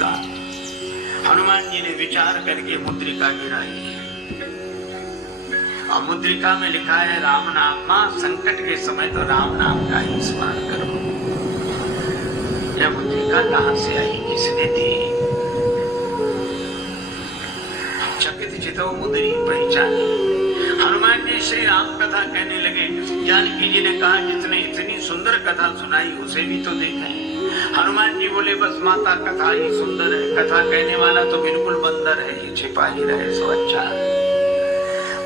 मुद्रिका। हनुमान जी ने विचार करके मुद्रिका गिराई और मुद्रिका में लिखा है राम नाम। मां संकट के समय तो राम नाम का ही स्मरण करो। यह मुद्रिका कहां से आई, किसने दी? चकित चितो मुद्री पहचानी। हनुमान जी श्री राम कथा कहने लगे। जानकी जी ने कहा जिसने इतनी सुंदर कथा सुनाई उसे भी तो देखें। हनुमान जी बोले बस माता कथा ही सुंदर है, कथा कहने वाला तो बिल्कुल बंदर है, ये छिपा ही रहे सो अच्छा।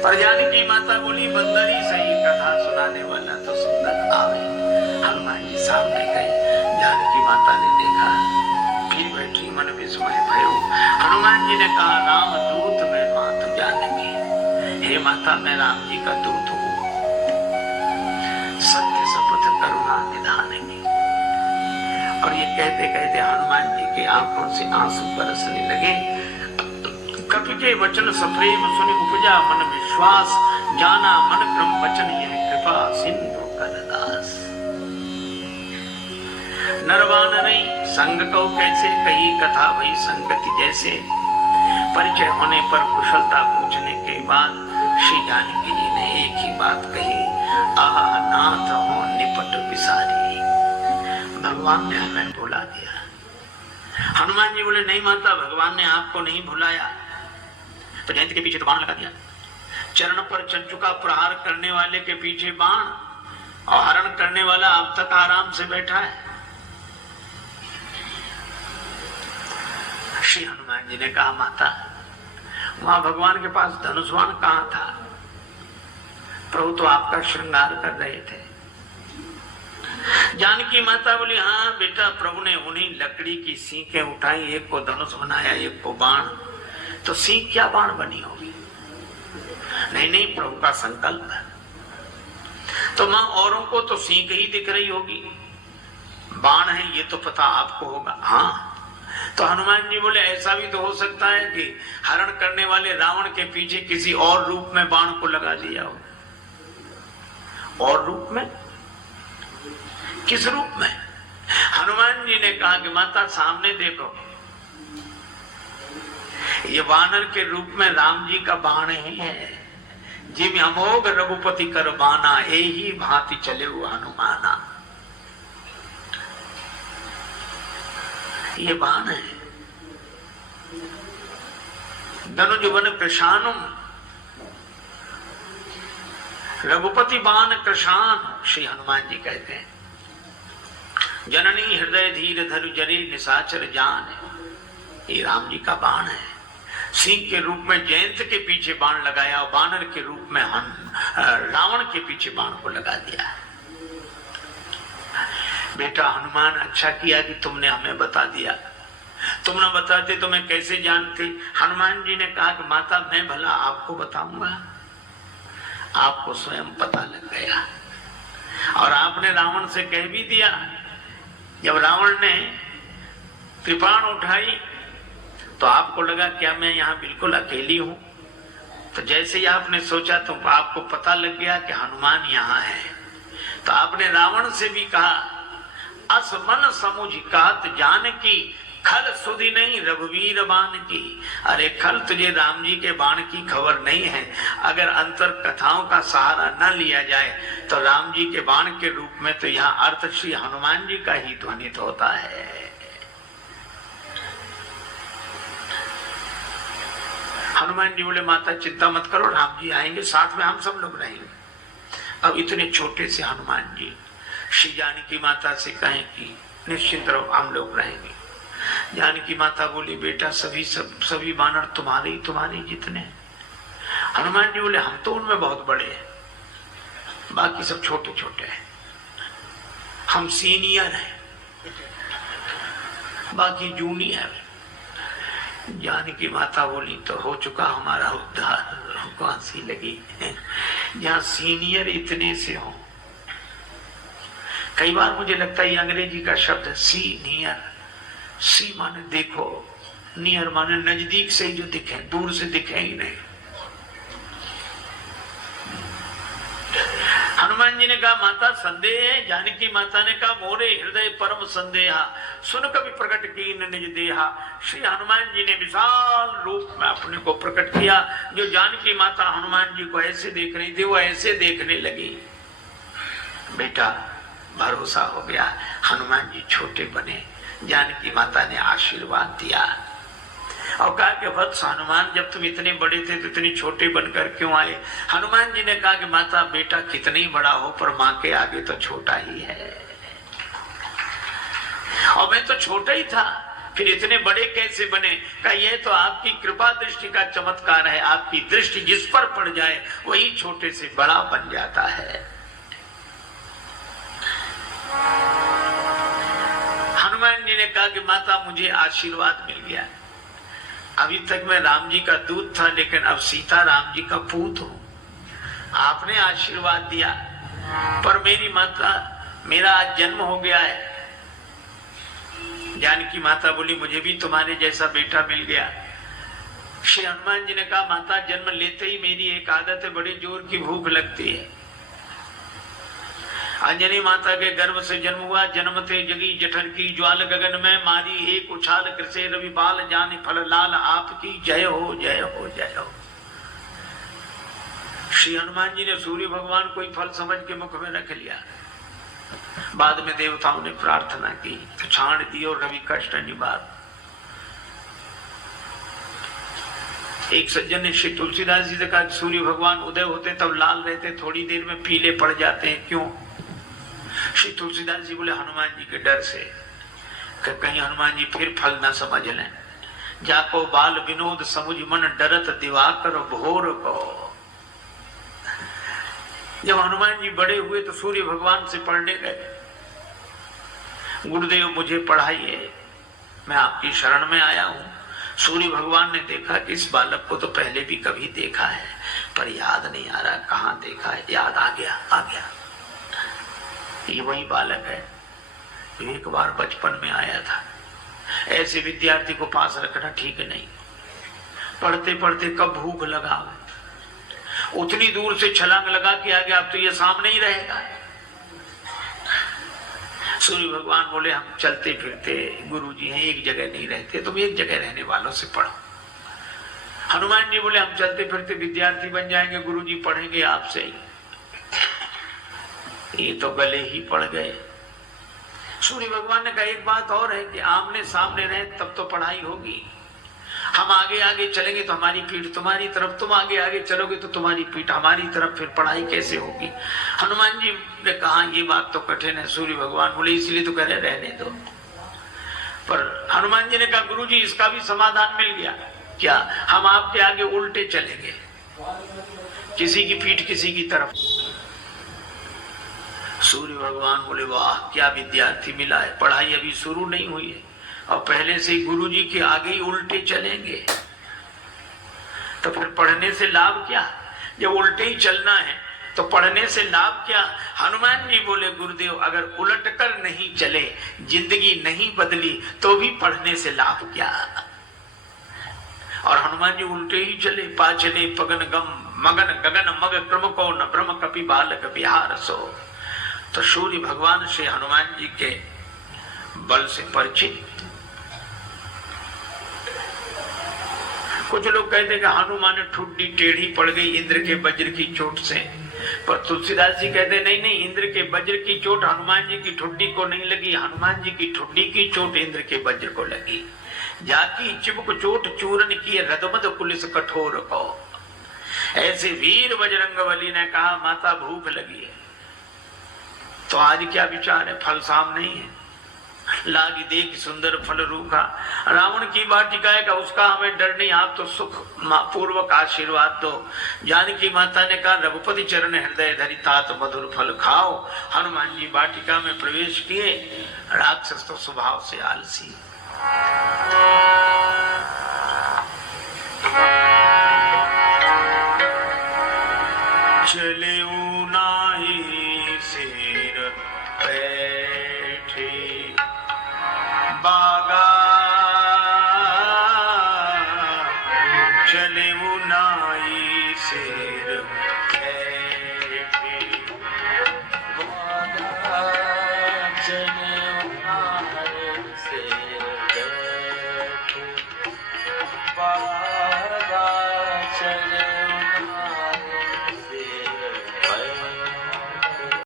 पर जानकी माता बोली बंदर ही सही, कथा सुनाने वाला तो सुंदर आवे। हनुमान जी सामने गए। जानकी माता ने देखा, फिर बैठी मन विस्मय भयो। हनुमान जी ने कहा राम दूत में मात जानकी। हे माता मैं राम जी का दूत हूँ, सत्य शपथ करुणा निधान की। और ये कहते कहते हनुमान जी की आंखों से आंसू बरसने लगे। कपि के वचन सप्रेम सुनि उपजा मन विश्वास, जाना मन क्रम वचन यह कृपा सिंधु करदास। नरवान नहीं संग को कैसे कही कथा वही संगति जैसे। परिचय होने पर कुशलता पूछने के बाद श्री जानकी जी ने एक ही बात कही, आह नाथ हो निपट विसारी। भगवान ने हमें भुला दिया। हनुमान जी बोले नहीं माता, भगवान ने आपको नहीं भुलाया। तो जयंत के पीछे तो बाण लगा दिया। चरण पर चंचु का प्रहार करने वाले के पीछे बाण, और हरण करने वाला अब तक आराम से बैठा है। श्री हनुमान जी ने कहा माता वहां भगवान के पास धनुष बाण कहां था? प्रभु तो आपका श्रृंगार कर रहे थे। जानकी माता बोली हाँ बेटा, प्रभु ने उन्हीं लकड़ी की सीखें उठाई, एक को धनुष बनाया एक को बाण। तो सीख क्या बाण बनी होगी? नहीं नहीं, प्रभु का संकल्प है। तो मां औरों को तो सीख ही दिख रही होगी, बाण है ये तो पता आपको होगा। हाँ, तो हनुमान जी बोले ऐसा भी तो हो सकता है कि हरण करने वाले रावण के पीछे किसी और रूप में बाण को लगा दिया हो। और रूप में? किस रूप में? हनुमान जी ने कहा कि माता सामने देखो, ये वानर के रूप में राम जी का बाण ही है। जिम अमोघ रघुपति कर बाना, यही भांति चले हुआ हनुमाना। ये बाण है। धनुज वन कृशानुम, रघुपति बाण कृशान, श्री हनुमान जी कहते हैं। जननी हृदय धीर धरु जरे निशाचर जान, ये राम जी का बाण है। सिंह के रूप में जयंत के पीछे बाण लगाया और बानर के रूप में रावण के पीछे बाण को लगा दिया। बेटा हनुमान अच्छा किया कि तुमने हमें बता दिया, तुम न बताते तो मैं कैसे जानती। हनुमान जी ने कहा कि माता मैं भला आपको बताऊंगा, आपको स्वयं पता लग गया। और आपने रावण से कह भी दिया। जब रावण ने कृपाण उठाई तो आपको लगा क्या मैं यहाँ बिल्कुल अकेली हूं? तो जैसे ही आपने सोचा तो आपको पता लग गया कि हनुमान यहाँ है। तो आपने रावण से भी कहा अस मन समुझ कहत जान की, खल सुधि नहीं रघुवीर बाण की। अरे खल तुझे राम जी के बाण की खबर नहीं है। अगर अंतर कथाओं का सहारा न लिया जाए तो राम जी के बाण के रूप में तो यहाँ अर्थ श्री हनुमान जी का ही ध्वनित होता है। हनुमान जी बोले माता चिंता मत करो, राम जी आएंगे, साथ में हम सब लोग रहेंगे। अब इतने छोटे से हनुमान जी श्री जानकी माता से कहें कि निश्चिंत रहो हम लोग रहेंगे। जानकी माता बोली बेटा सभी बानर तुम्हारे जितने। हनुमान जी बोले हम तो उनमें बहुत बड़े हैं, बाकी सब छोटे छोटे हैं, हम सीनियर हैं, बाकी जूनियर। जानकी माता बोली तो हो चुका हमारा उद्धार। कौन सी लगी जहाँ सीनियर इतने से हो। कई बार मुझे लगता है अंग्रेजी का शब्द है सीनियर। सी माने देखो, नियर माने नजदीक से ही जो दिखे, दूर से दिखे ही नहीं। हनुमान जी ने कहा माता संदेह है। जानकी माता ने कहा मोरे हृदय परम संदेहा, सुन कभी प्रकट कीन निज देहा। श्री हनुमान जी ने विशाल रूप में अपने को प्रकट किया। जो जानकी माता हनुमान जी को ऐसे देख रही थी वो ऐसे देखने लगी। बेटा भरोसा हो गया, हनुमान जी छोटे बने। जानकी माता ने आशीर्वाद दिया और कहा कि वत्स हनुमान, जब तुम इतने बड़े थे तो इतने छोटे बनकर क्यों आए? हनुमान जी ने कहा कि माता बेटा कितने ही बड़ा हो पर माँ के आगे तो छोटा ही है, और मैं तो छोटा ही था, फिर इतने बड़े कैसे बने? कहा यह तो आपकी कृपा दृष्टि का चमत्कार है। आपकी दृष्टि जिस पर पड़ जाए वही छोटे से बड़ा बन जाता है। हनुमान जी ने कहा कि माता मुझे आशीर्वाद मिल गया। अभी तक मैं राम जी का दूत था, लेकिन अब सीता राम जी का पूत हूं। आपने आशीर्वाद दिया, पर मेरी माता, मेरा आज जन्म हो गया है। जानकी माता बोली मुझे भी तुम्हारे जैसा बेटा मिल गया। श्री हनुमान जी ने कहा माता जन्म लेते ही मेरी एक आदत है, बड़ी जोर की भूख लगती है। अंजनी माता के गर्भ से जन्म हुआ, जन्मते जगी जठर की ज्वाल, गगन में मारी एक उछाल, कृषे रवि बाल जाने फल लाल, आपकी जय हो जय हो जय हो। श्री हनुमान जी ने सूर्य भगवान को फल समझ के मुख में रख लिया। बाद में देवताओं ने प्रार्थना की तो छाण दियो रवि कष्ट निवार। एक सज्जन ने श्री तुलसीदास जी से कहा सूर्य भगवान उदय होते तब लाल रहते, थोड़ी देर में पीले पड़ जाते हैं, क्यों? श्री तुलसीदास जी बोले हनुमान जी के डर से, कहीं हनुमान जी फिर फल न समझ लें। जाको बाल विनोद समुझ मन, डरत दिवाकर भोर को। जब हनुमान जी बड़े हुए तो सूर्य भगवान से पढ़ने गए, गुरुदेव मुझे पढ़ाइए, मैं आपकी शरण में आया हूं। सूर्य भगवान ने देखा कि इस बालक को तो पहले भी कभी देखा है पर याद नहीं आ रहा, कहां देखा है? याद आ गया, आ गया, ये वही बालक है जो एक बार बचपन में आया था। ऐसे विद्यार्थी को पास रखना ठीक नहीं। पढ़ते पढ़ते कब भूख लगा, उतनी दूर से छलांग लगा के आ गया, अब तो ये सामने ही रहेगा। सूर्य भगवान बोले हम चलते फिरते गुरुजी हैं, एक जगह नहीं रहते, तुम एक जगह रहने वालों से पढ़ो। हनुमान जी बोले हम चलते फिरते विद्यार्थी बन जाएंगे, गुरुजी पढ़ेंगे आपसे ही। ये तो गले ही पड़ गए। सूर्य भगवान ने कहा एक बात और है कि आमने सामने रहे तब तो पढ़ाई होगी, हम आगे आगे चलेंगे तो हमारी पीठ तुम्हारी तरफ, तुम आगे आगे चलोगे तो तुम्हारी पीठ हमारी तरफ, फिर पढ़ाई कैसे होगी? हनुमान जी ने कहा ये बात तो कठिन है। सूर्य भगवान बोले इसलिए तो कह रहे रहने दो। पर हनुमान जी ने कहा गुरुजी इसका भी समाधान मिल गया। क्या? हम आपके आगे उल्टे चलेंगे, किसी की पीठ किसी की तरफ। सूर्य भगवान बोले वाह क्या विद्यार्थी मिला है, पढ़ाई अभी शुरू नहीं हुई है और पहले से ही गुरुजी के आगे ही उल्टे चलेंगे, तो फिर पढ़ने से लाभ क्या? जब उल्टे ही चलना है तो पढ़ने से लाभ क्या? हनुमान जी बोले गुरुदेव अगर उलट कर नहीं चले, जिंदगी नहीं बदली तो भी पढ़ने से लाभ क्या? और हनुमान जी उल्टे ही चले, पा चले पगन गम मगन गगन मग क्रम को न ब्रह्म कपि बालक बिहार सो। तो सूर्य भगवान से हनुमान जी के बल से परिचित। कुछ लोग कहते हैं कि हनुमान ठुड्डी टेढ़ी पड़ गई इंद्र के वज्र की चोट से, पर तुलसीदास जी कहते नहीं नहीं, इंद्र के वज्र की चोट हनुमान जी की ठुड्डी को नहीं लगी, हनुमान जी की ठुड्डी की चोट इंद्र के वज्र को लगी। जाकी चिबुक चोट चूरन की रदमद पुलिस कठोर को। ऐसे वीर बजरंगबली ने कहा माता भूख लगी है, तो आज क्या विचार है? फल सामने ही है, लागी देख सुंदर फल रूखा। रावण की वाटिका है का उसका हमें डर नहीं, आप तो सुख पूर्वक आशीर्वाद दो। जानकी माता ने कहा रघुपति चरण हृदय धरि तात मधुर फल खाओ। हनुमान जी वाटिका में प्रवेश किए, राक्षस तो स्वभाव से आलसी।